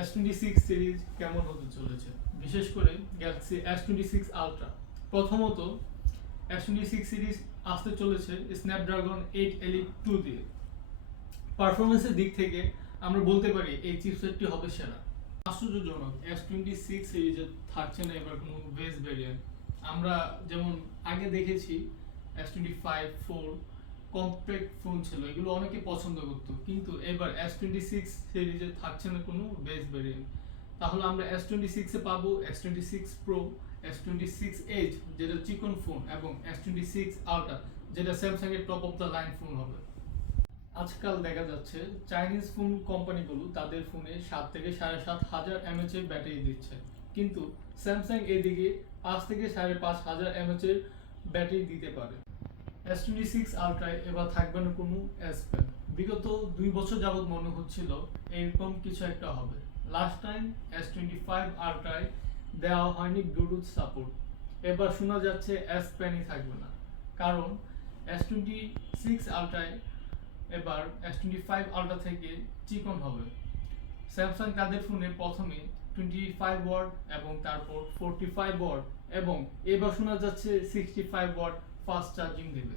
S26 series কেমন হতে চলেছে, বিশেষ করে গ্যালাক্সি S26 আলট্রা। প্রথমত S26 সিরিজ আসতে চলেছে স্ন্যাপড্রাগন 8 এলিট 2 দিয়ে। পারফরমেন্সের দিক থেকে আমরা বলতে পারি এই চিপসেটটি হবে সেরা। আশ্চর্যজনক, S26 সিরিজে থাকছে না এবার কোনো বেস ভেরিয়েন্ট। আমরা যেমন আগে দেখেছি S25 4 কম্প্যাক্ট ফোন ছিল, এগুলো অনেকে পছন্দ করত, কিন্তু এবার S26 সিরিজে থাকছে না কোনো বেস ভেরিয়েন্ট। তাহলে আমরা S26 এ পাবো S26 Pro, S26 Edge যেটা চিকন ফোন, এবং S26 Ultra যেটা স্যামসাং এর top of the line phone হবে। আজকাল দেখা যাচ্ছে চাইনিজ ফোন কোম্পানিগুলো তাদের ফোনে 7 থেকে 7,500 mAh এর ব্যাটারি দিচ্ছে, কিন্তু স্যামসাং এদিকে 5 থেকে 5,500 mAh এর ব্যাটারি দিতে পারে। S26 আলট্রায় এবার থাকবে না কোনো এস পেন। বিগত 2 বছর যাবত মনে হচ্ছিল এরকম কিছু একটা হবে। লাস্ট টাইম S25 আলট্রায় দেওয়া হয়নি ব্লুটুথ সাপোর্ট, এবার শোনা যাচ্ছে এস পেনই থাকবে না, কারণ S26 আলট্রায় এবার S25 আলট্রা থেকে চিকন হবে। স্যামসাং তাদের ফোনে প্রথমে 25 ওয়াট এবং তারপর 45 ওয়াট এবং এবার শোনা যাচ্ছে 65 ওয়াট ফাস্ট চার্জিং দেবে।